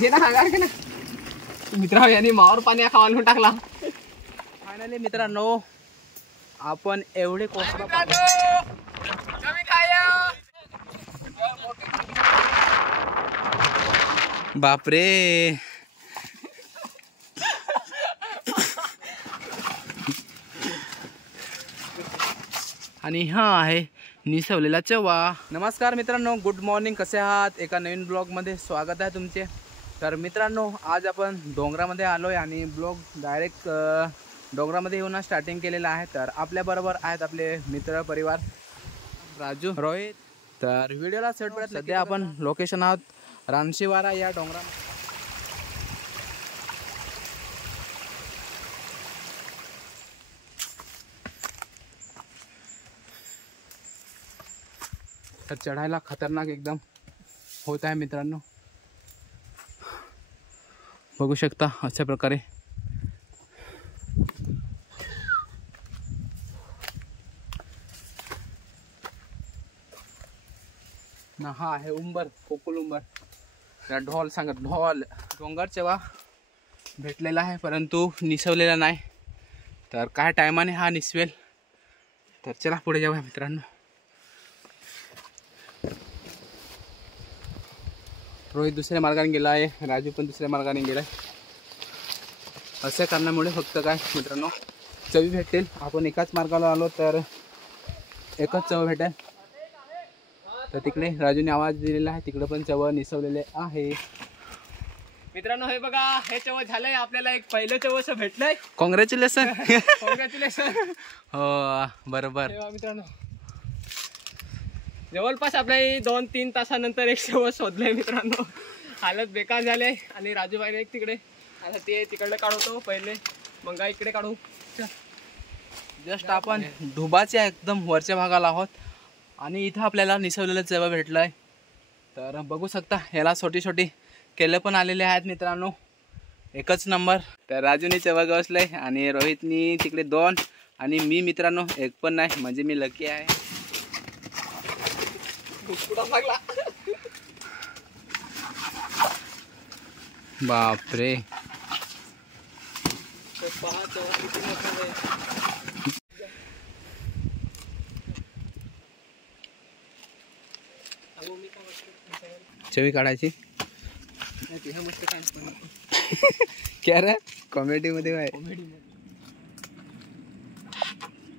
हे ना हागार के ना मित्रा यांनी मावर पाणी खावायला टाकला. फायनली मित्रांनो आपण एवढे कोसरा बापरे. आणि हा आहे निसवलेला चवा. नमस्कार मित्रांनो, गुड मॉर्निंग. कसे आहात? एका नवीन ब्लॉगमध्ये स्वागत आहे तुमचे. तर मित्रांनो आज आपण डोंगरामध्ये आलो आहे आणि ब्लॉग डायरेक्ट डोंगरामध्ये येऊन स्टार्टिंग केलेलं आहे. तर आपल्याबरोबर आहेत आपले मित्र परिवार राजू, रोहित. तर व्हिडिओला सेट करत सध्या आपण लोकेशन आहोत रानशिवारा या डोंगरामध्ये. तर चढायला खतरनाक एकदम होत आहे मित्रांनो, बघू शकता अशा प्रकारे. ना हा आहे उंबर, कोकुल उंबर. या ढोल सांगत ढोल डोंगर चेवा भेटलेला आहे परंतु निसवलेला नाही. तर काय टायमाने हा निसवेल. तर चला पुढे जाऊया मित्रांनो. रोहित दुसऱ्या मार्गाने गेला आहे, राजू पण दुसऱ्या मार्गाने गेला आहे. अशा कारणामुळे फक्त काय मित्रांनो चवी भेटेल. आपण एकाच मार्गाला आलो तर एकच चव भेटेल. तर तिकडे राजूने आवाज दिलेला आहे, तिकडे पण चव निसवलेले आहे मित्रांनो. हे बघा, हे चव झालंय आपल्याला. एक पहिलं चवस भेटलंय. कॉंग्रॅच्युलेशन. कॉंग्रॅच्युलेशन. हो बरोबर मित्रांनो, जवळपास आपल्या 2-3 तासानंतर एक चव शोधलंय मित्रांनो. हालत बेकार झाले. आणि राजूबाईने एक तिकडे आता ते तिकडे काढवतो पहिले, मग इकडे काढू. जस्ट आपण ढुबाच्या एकदम वरच्या भागाला आहोत आणि इथं आपल्याला निसवलेलं चव भेटलंय. तर बघू शकता ह्याला छोटी छोटी केलं पण आलेले आहेत मित्रांनो, एकच नंबर. तर राजूने चव गवसलंय आणि रोहितनी तिकडे 2 आणि मी मित्रांनो एक पण नाही, म्हणजे मी लकी आहे. बापरे. चवी काढायची क्या रे कॉमेडी मध्ये आहे.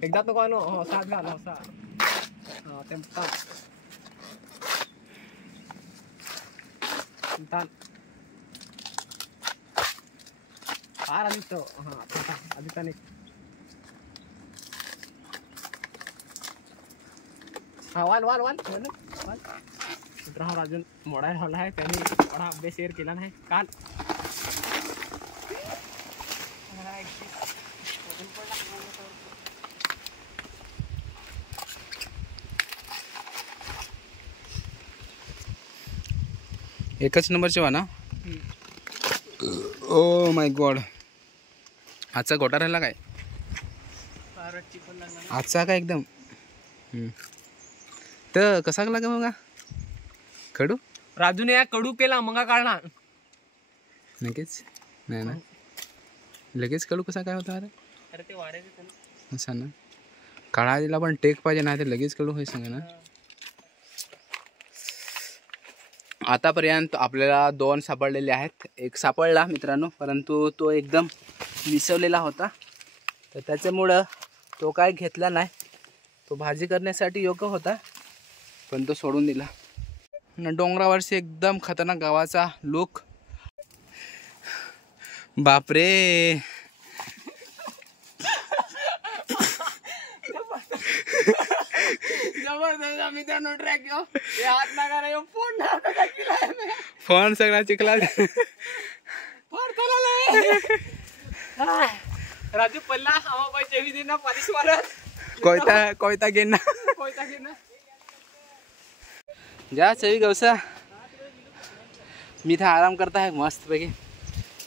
एकदा तो काय नो साथ घाला असा फार आदित्य. आदित्याने वाल वाल वाल वाल मित्र राजून मोडायला हवला आहे. त्यांनी एवढा अभ्यास शेअर केला नाही काल. एकच नंबरचे वा ना. Oh my God. आजचा गोटा राहिला काय आजचा काय एकदम. तर कसा लागे मग कडू. राजूने या कडू केला मग काढणार लगेच नाही ना. लगेच कडू कसा काय होता. अरे अरे ते वाढायचं असं ना, काढा दिला पण टेक पाहिजे ना, ते लगेच कडू होई सांगा ना. आतापर्यंत आपल्याला 2 सापडलेले आहेत. एक सापडला मित्रांनो परंतु तो एकदम मिसवलेला होता. तर त्याच्यामुळं तो काय घेतला नाही. तो भाजी करण्यासाठी योग्य होता पण तो सोडून दिला. डोंगरावरशी एकदम खतरनाक गावाचा लुक. बापरे. जबरदस्त मित्रांनो ट्रॅक घेऊ. हात नागा फोन सगळा चिखला. राजू पल्ला आम्हा पाहिजे विधी ना पालिश मारत कोयता घेईन ना. कोयता घे ना. जा चवी गवसा. मी इथे आराम करता आहे मस्तपैकी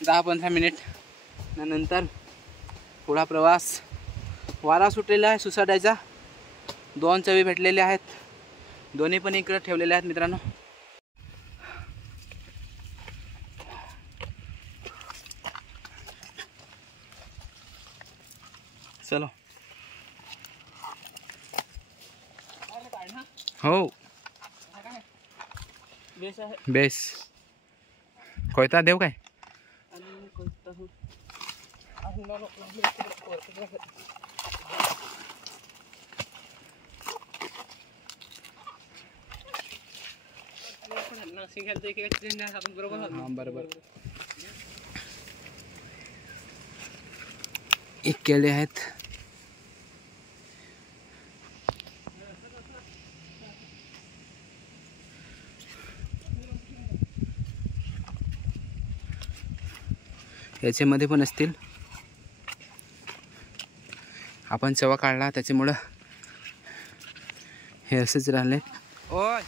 10-15 मिनिट. नंतर पुढा प्रवास. वारा सुटलेला आहे सुसाट्याचा. 2 चवी भेटलेले आहेत. दोन्ही पण इकडे ठेवलेले आहेत मित्रांनो. चलो हो बेस कोयता देव काय बरोबर एक केळे आहेत. याच्यामध्ये पण असतील. आपण चवा काढला त्याच्यामुळं हे असेच राहिले. ओय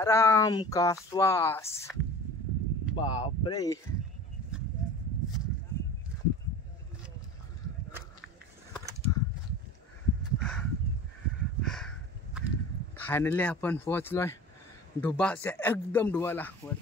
आराम का श्वास. बापरे फायनली आपण पोहोचलोय डुबाच्या एकदम डुबाला वर.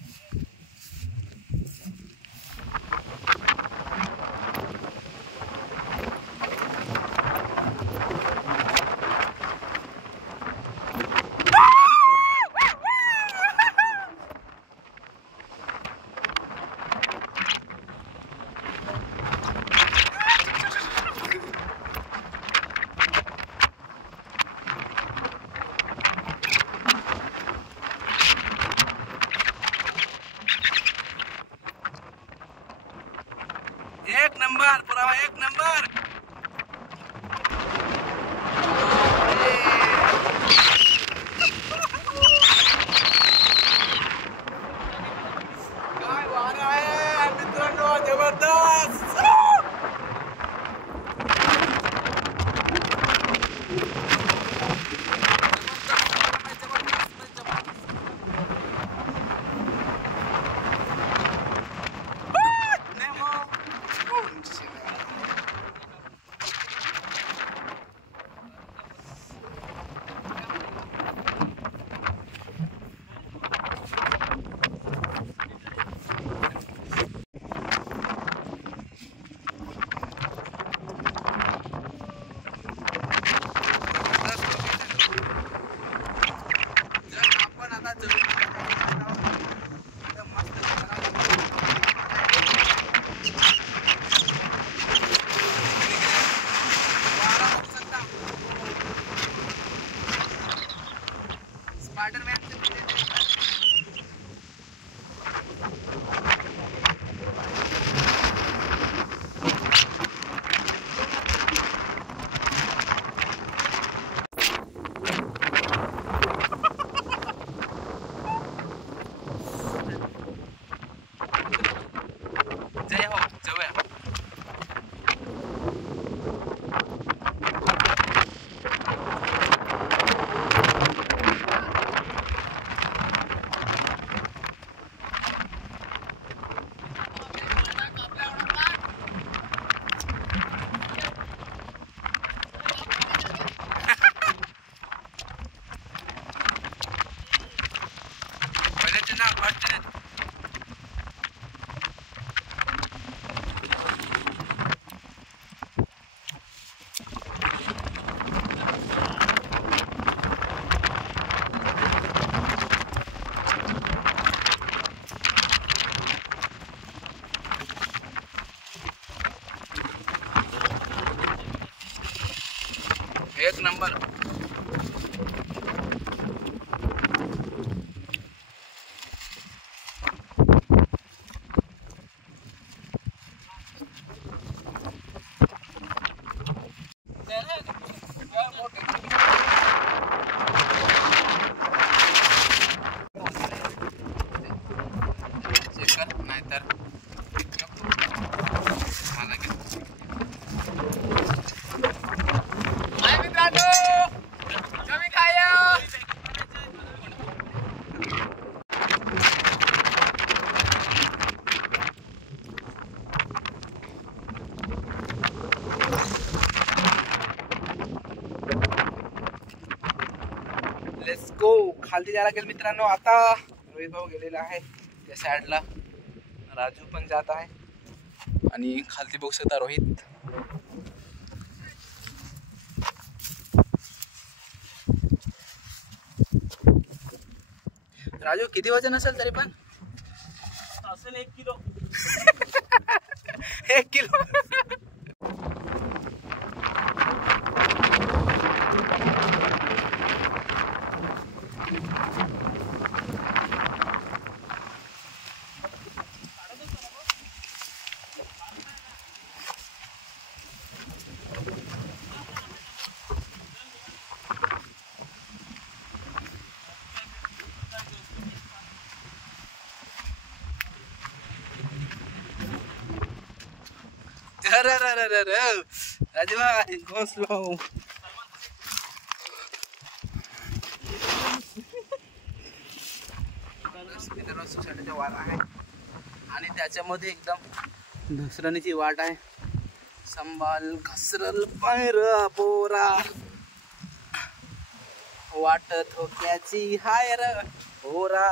एक नंबर पुरावा एक नंबर. काय वारा आहे मित्रांनो जबरदस्त. एक नंबर. नाहीतर खालती जायला लागेल मित्रांनो. आता रोहित भाऊ गेलेला आहे त्या साईडला, राजू पण जात आहे आणि खालती बघू शकता रोहित. राजू किती वजन असेल तरी पण? असेल 1 किलो. 1 किलो. राजू भाई go slow. सोसायटीचा वाट आहे आणि त्याच्यामध्ये एकदम घसरणीची वाट आहे. संभाल घसरल पायर पोरा, वाट थोक्याची हायर पोरा.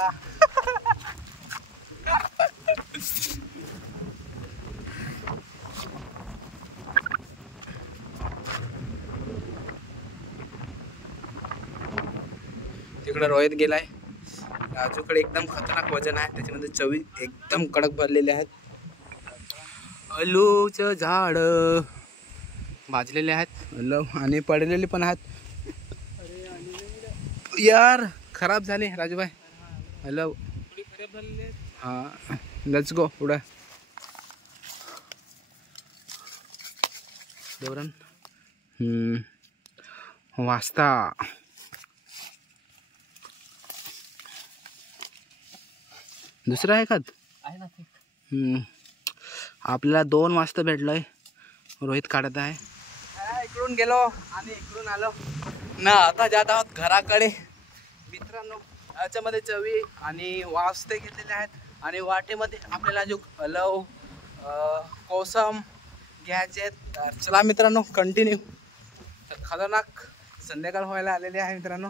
तिकडे रोहित गेलाय. राजूकडे एकदम खतरनाक वजन आहे, त्याच्यामध्ये चवी एकदम कडक भरलेले आहेत. अलूच झाड भाजलेले आहेत अलू आणि पडलेले पण आहेत. यार खराब झाले राजूभाई अलू. हा लेट्स गो पुढे. देवरण वाजता दुसरं आहे का? आहे ना. आपल्याला 2 वाजता भेटलोय. रोहित काढत आहे. इकडून गेलो आणि इकडून आलो ना. आता जात आहोत घराकडे मित्रांनो. याच्यामध्ये चवी आणि वाजते घेतलेले आहेत आणि वाटेमध्ये आपल्याला जो अलव कोसम घ्यायचे आहेत. तर चला मित्रांनो कंटिन्यू. तर खतरनाक संध्याकाळ व्हायला आलेली आहे मित्रांनो.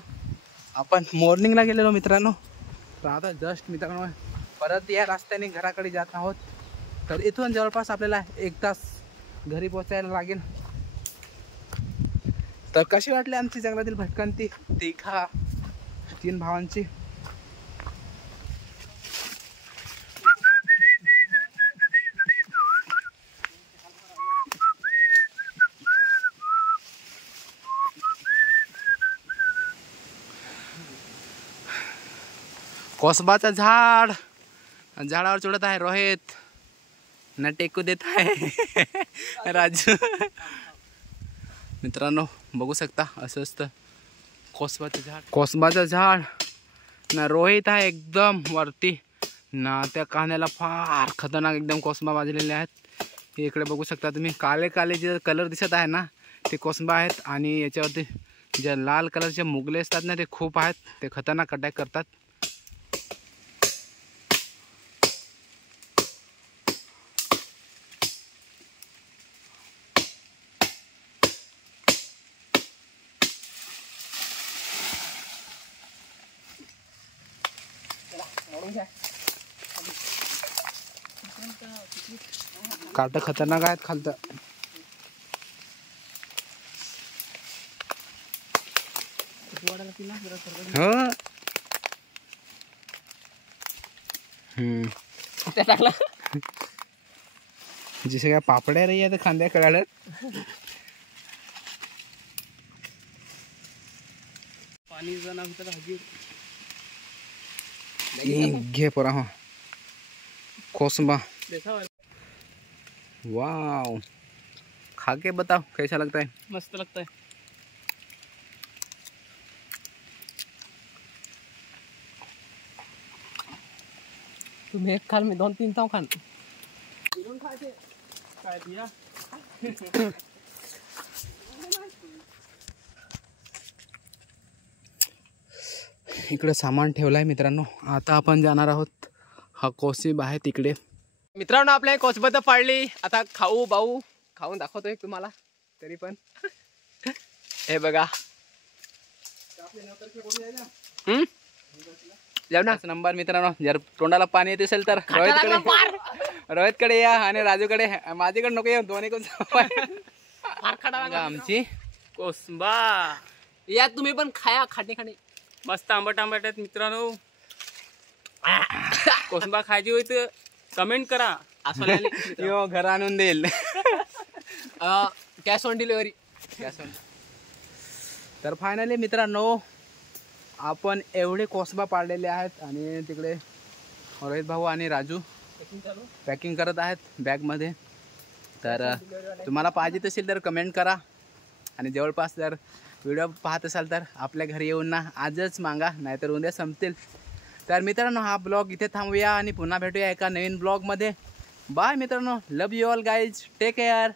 आपण मॉर्निंगला गेलेलो मित्रांनो. तर आता जस्ट मित्रांनो परत या रस्त्याने घराकडे जात आहोत. तर इथून जवळपास आपल्याला 1 तास घरी पोचायला लागेल. तर कशी वाटली आमची जंगलातील भटकंती 3 भावांची? कोसबाचं झाड, झाडावर चढत आहे रोहित, न टेकू देत आहे राजू. मित्रांनो बघू शकता असं असतं कोसबाचं झाड ना. रोहित आहे एकदम वरती ना. त्या कांद्याला फार खतरनाक एकदम कोसबा वाजलेले आहेत. इकडे बघू शकता तुम्ही काले काले जे कलर दिसत आहे ना ते कोसबा आहेत आणि याच्यावरती जे लाल कलरचे मुगले असतात ना ते खूप आहेत. ते खतरनाक अटॅक करतात. काट खतरनाक आहेत खालतं. जसे काय पापड्या रही आहे खांद्या कळालं. पाणी जण घे पोरा. हाँ कोसंबा. वाओ खा के बताओ कैसा लगता है? मस्त लगता है. तुम्ही 1 खाल, मी 2-3 ताव खान. काय दिया इकडे सामान ठेवलाय मित्रांनो. आता आपण जाणार आहोत. हा कोसिब आहे तिकडे. मित्रांनो आपल्या कोसबत पाडली. आता खाऊ बाऊ खाऊन दाखवतोय तुम्हाला. तरी पण हे बघा. जाऊ ना नंबर मित्रांनो. जर तोंडाला पाणी येत असेल तर रोहितकडे या आणि राजूकडे. माझ्याकडे नको या, दोन्ही आमची कोसंबा या तुम्ही पण खाया. खाणे मस्त आंबट आहेत मित्रांनो. कोसंबा खायची होई तर कमेंट करा. यो घर आणून देईल. Cash on delivery. तर फायनली मित्रांनो आपण एवढे कोसंबा पाळलेले आहेत आणि तिकडे रोहित भाऊ आणि राजू पॅकिंग करत आहेत बॅगमध्ये. तर तुम्हाला पाहिजे असेल तर कमेंट करा आणि जवळपास जर व्हिडिओ पाहत असाल तर आपल्या घरी येऊन ना आजच मागा, नाहीतर उद्या संपतील. तर मित्रांनो हा ब्लॉग इथे थांबूया आणि पुन्हा भेटूया एका नवीन ब्लॉगमध्ये. बाय मित्रांनो. Love you all guys. Take care.